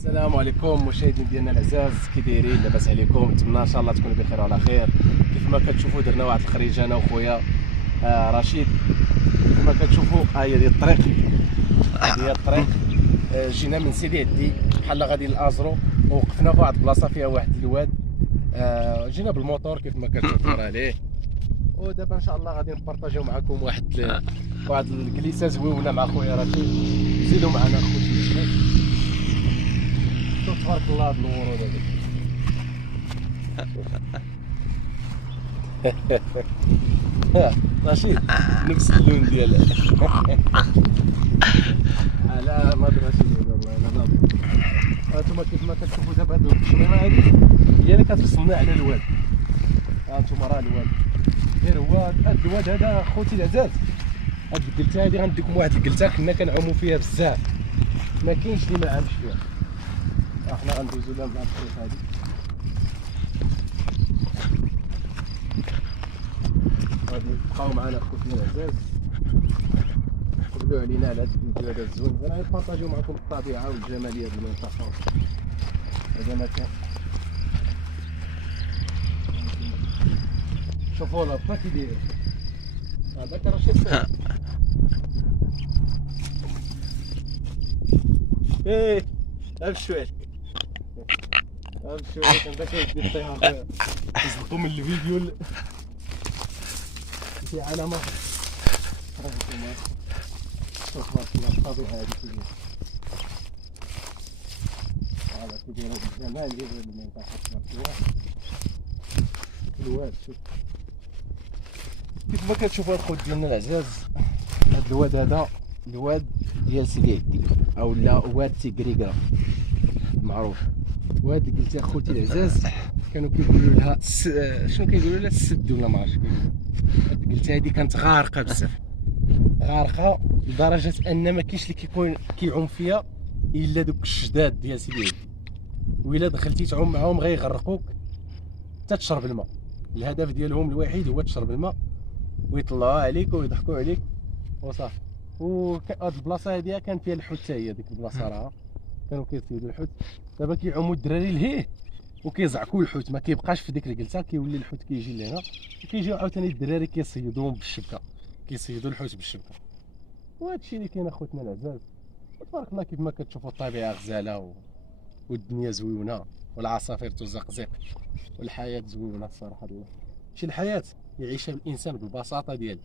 السلام عليكم مشاهدين ديالنا العزاز، كي دايرين؟ لاباس عليكم؟ نتمنى ان شاء الله تكونوا بخير وعلى خير. كيف ما كتشوفوا درنا واحد الخريجه انا وخويا رشيد. كيف ما كتشوفوا هي ديال الطريق، هذه هي الطريق. جينا من سيدي عدي بحال غادي للازرو، ووقفنا في واحد البلاصه فيها واحد الواد. جينا بالموتور كيف ما كتشوفوا راه ليه. ودابا ان شاء الله غادي نبارطاجيو معكم واحد الجلسه زويونه مع خويا رشيد. زيدوا معنا خوتي، تبارك الله هاد الورود هذيك. رشيد نفس اللون ديالها. على ما رشيد والله انا ناضي. هانتوما كيف ما كتشوفوا دابا هاد الشميره هادي هي اللي كتوصلنا على الواد. هانتوما راه الواد، غير هو هاد الواد هذا خوتي العزاز. هاد الكلته هادي غنديكم واحد الكلته كنا كنعوموا فيها بزاف، ما كاينش اللي ما عامش فيها. احنا غندوزو لها مع الطريق هادي. غادي تبقاو معنا خوتنا العزاز، قبلوا علينا على هاد الفيديو هذا الزوين. انا غادي نبارطاجيو معكم الطبيعه والجماليه ديال المنطقه. هذا مكان شوفوا الهبطه كي داير. هذاك راه شي صوت. ايه بشويه بشويه كان داك يدي الطياره اخويا يزلقوا من الفيديو في علامه. شوف ما شاء الله الطبيعه هذه كي داير. هذا كي داير الجمال ديال المنطقه تبارك الله. الواد شوف كيف ما كتشوفوا الخوت ديالنا العزاز. هاد الواد هذا الواد ديال سيدي عدي، او لا واد تيكريكرا معروف. وهاد اللي قلتي اخوتي العزاز كانوا كيقولوا لها شنو كيقولوا لها السد ولا ما عرفتش. هاد قلتي هادي كانت غارقه بزاف، غارقه لدرجه ان ما كاينش اللي كيكون كيعوم فيها الا دوك الشداد ديال سيدي عدي. وإلا دخلتي تعوم معاهم غيغرقوك حتى تشرب الماء. الهدف ديالهم الوحيد هو تشرب الماء ويطلعوا عليك ويضحكوا عليك وصافي. وهاد البلاصه هادي كان فيها الحوت حتى هي. ديك البلاصه راه كانوا كيصيدوا الحوت. دابا كيعوموا الدراري لهيه وكيزعكوا الحوت، ما كيبقاش في ديك الجلسه، كيولي الحوت كيجي لهنا وكيجيو عاوتاني الدراري كيصيدوهم بالشبكه، كيصيدوا الحوت بالشبكه. وهادشي اللي كاين اخوتنا العزاز. تبارك الله كيف ما كتشوفوا الطبيعه غزاله والدنيا زويونه والعصافير تزقزق والحياه زويونه الصراحه. الله شي الحياه يعيشها الانسان بالبساطه ديالو.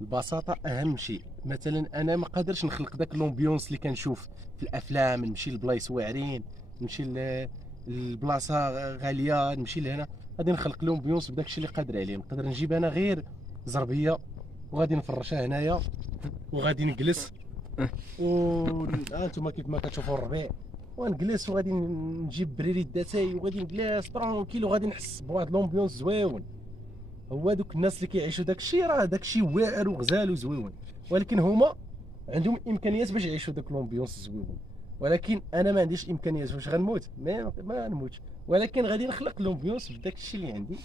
البساطه اهم شيء. مثلا انا ما قادرش نخلق داك لومبيونس اللي كنشوف في الافلام، نمشي لبلايص واعرين، نمشي لبلاصه غاليه، نمشي لهنا. غادي نخلق لومبيونس بداك الشيء اللي قادر عليه. نقدر نجيب انا غير زربيه وغادي نفرشها هنايا وغادي نجلس انتما كيف ما كتشوفوا الربيع، ونجلس وغادي نجيب بريري داتاي وغادي نجلس ترونكيل وغادي نحس بواحد لومبيونس زويون. هو دوك الناس اللي كيعيشوا داك الشيء راه داك الشيء واعر وغزال وزويون، ولكن هما عندهم الامكانيات باش يعيشوا داك لومبيونس زويون. ولكن انا ما عنديش امكانيات. واش غنموت؟ ما نموتش، ولكن غادي نخلق لومبيونس بداك الشيء اللي عندي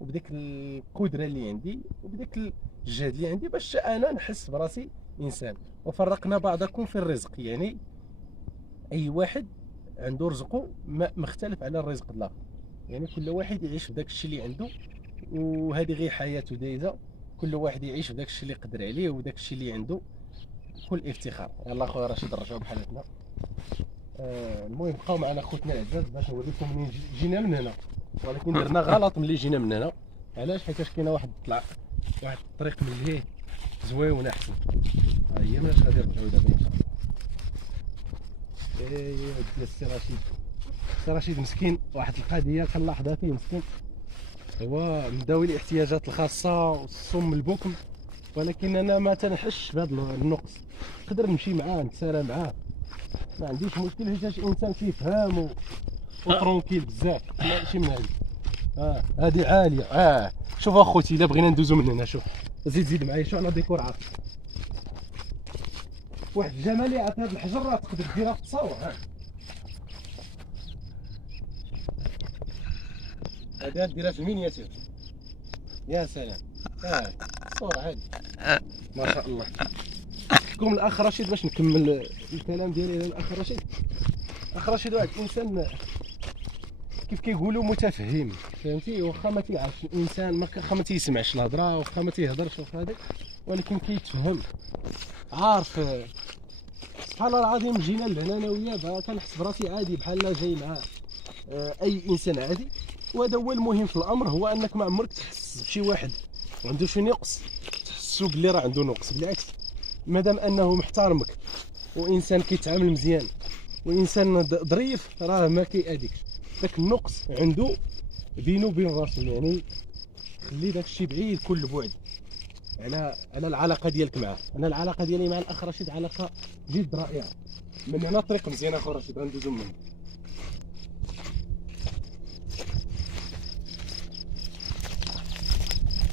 وبداك القدره اللي عندي وبداك الجهد اللي عندي باش انا نحس براسي انسان. وفرقنا بعضكم في الرزق، يعني اي واحد عنده رزقه مختلف على الرزق الاخر. يعني كل واحد يعيش بداك الشيء اللي عنده، وهذه غير حياته دايزه. كل واحد يعيش بداك الشيء اللي يقدر عليه وداك الشيء اللي عنده. كل افتخار. يلا خويا رشيد نرجعوا بحالتنا. المهم بقاو معنا خوتنا العزاز باش نوريكم منين جينا من هنا. ولكن درنا غلط ملي جينا من هنا. علاش؟ حيت كاينه واحد الطريق من لهيه زويونه احسن. ها هي مناش غادي نرجعوا دابا ان شاء الله. ايوا السي رشيد، السي رشيد مسكين واحد القضيه كنلاحظها فيه مسكين. هو مداوي الاحتياجات الخاصه والصم البكم، ولكن انا ما تنحش بهذا النقص. نقدر نمشي معاه نتسالى معاه، ما عنديش مشكل حيت انسان كيفهم وترونكيل بزاف. ماشي من هذه. هذه عاليه. شوف اخوتي الا بغينا ندوزو من هنا، شوف زيد معايا. شوف انا ديكور عاطل واحد الجماليه. عاد هذا الحجر راه تقدر ديرها في تصاور. هذا ديرها في المينياتير. يا سلام. صور عادي ما شاء الله. نحكم الاخ رشيد باش نكمل الكلام ديالي للاخ رشيد. اخ رشيد واحد الانسان كيف كيقولوا متفهم، فهمتي؟ واخا ما تيعرفش الانسان، واخا ما تيسمعش الهضره، واخا ما تيهضرش واخا هذاك، ولكن كيتفهم، عارف. سبحان الله العظيم جينا لهنا انا وياه كنحس براسي عادي بحال جاي مع اي انسان عادي. وهذا هو المهم في الامر، هو انك ما عمرك تحس بشي واحد وعنده شي نقص تحسو بلي راه عنده نقص. بالعكس، مادام انه محترمك وانسان كيتعامل مزيان وانسان ظريف، راه ما كيأذيكش. داك النقص عنده بينه وبين راسو، يعني خلي داك الشيء بعيد كل بعد على العلاقه ديالك معاه. انا العلاقه ديالي مع الاخ رشيد علاقه جد رائعه. من هنا طريق مزيان اخو رشيد، غندوزو من هنا.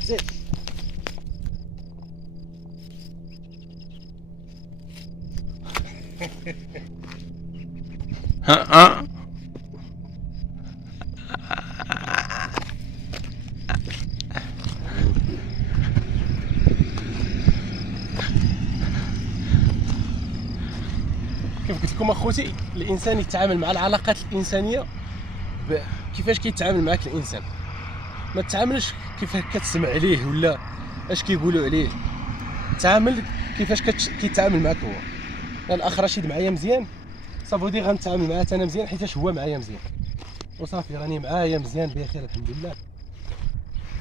زيد ها كيف قلت لكم اخوتي، الانسان يتعامل مع العلاقات الانسانيه كيفاش كيتعامل معاك الانسان. ما تتعاملش كيف كتسمع عليه ولا اش كيقولوا عليه، تعامل كيفاش كيتعامل معاك هو. الاخ رشيد معايا مزيان، صافودي غنتعامل معاه انا مزيان حيتاش هو معايا مزيان، وصافي راني معايا مزيان بخير الحمد لله،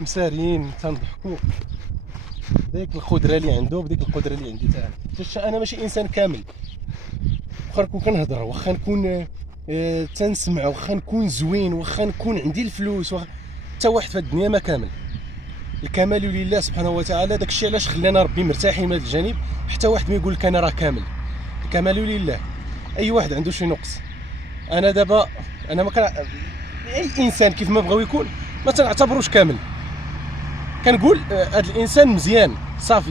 مسارين تنضحكوا بديك القدره اللي عنده بديك القدره اللي عندي حتى انا ماشي انسان كامل. واخا نكون كنهضر، واخا نكون تنسمع، واخا نكون زوين، واخا نكون عندي الفلوس، حتى واحد في الدنيا ما كامل. الكمال لله سبحانه وتعالى. داك الشيء علاش خلانا ربي مرتاحين من هذا الجانب. حتى واحد ما يقول لك انا راه كامل، الكمال لله. اي واحد عنده شي نقص. انا دابا انا ما كان اي انسان كيف ما بغاو يكون ما تنعتبروش كامل. كنقول هذا الانسان مزيان صافي،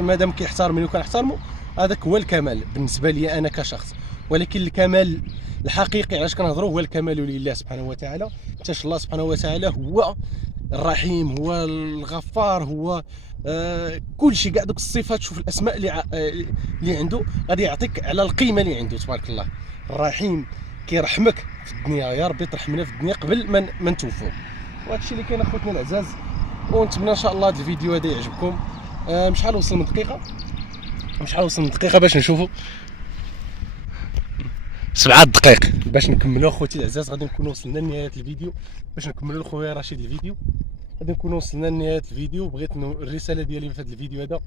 مادام كيحترمني وكنحترمه، هذاك هو الكمال بالنسبه لي انا كشخص. ولكن الكمال الحقيقي علاش كنهضروا هو الكمال لله سبحانه وتعالى. حتى الله سبحانه وتعالى هو الرحيم، هو الغفار، هو كل شيء. كاع دوك الصفات، شوف الاسماء اللي عنده غادي يعطيك على القيمه اللي عنده تبارك الله. الرحيم كيرحمك في الدنيا، يا ربي ترحمنا في الدنيا قبل ما نتوفوا. وهذا الشيء اللي كاين اخوتنا العزاز، ونتمنى ان شاء الله هذا الفيديو هذا يعجبكم. شحال وصل من دقيقه؟ شحال وصل من دقيقه باش نشوفوا؟ 7 دقائق باش نكملوا اخوتي العزاز. غادي نكونوا وصلنا لنهايه الفيديو، باش نكملوا لخويا رشيد الفيديو. غادي نكونوا وصلنا لنهايه الفيديو. بغيت الرساله ديالي في هذا الفيديو هذا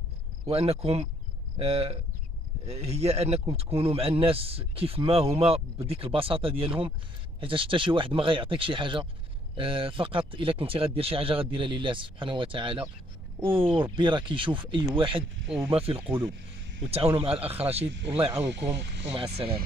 هو انكم هي انكم تكونوا مع الناس كيف ما هما بديك البساطه ديالهم، حيت حتى شي واحد ما غيعطيك شي حاجه فقط الا كنتي غدير شي حاجه غديرها لله سبحانه وتعالى. وربي راه كيشوف اي واحد وما في القلوب. وتعاونوا مع الاخ رشيد، والله يعاونكم، ومع السلامه.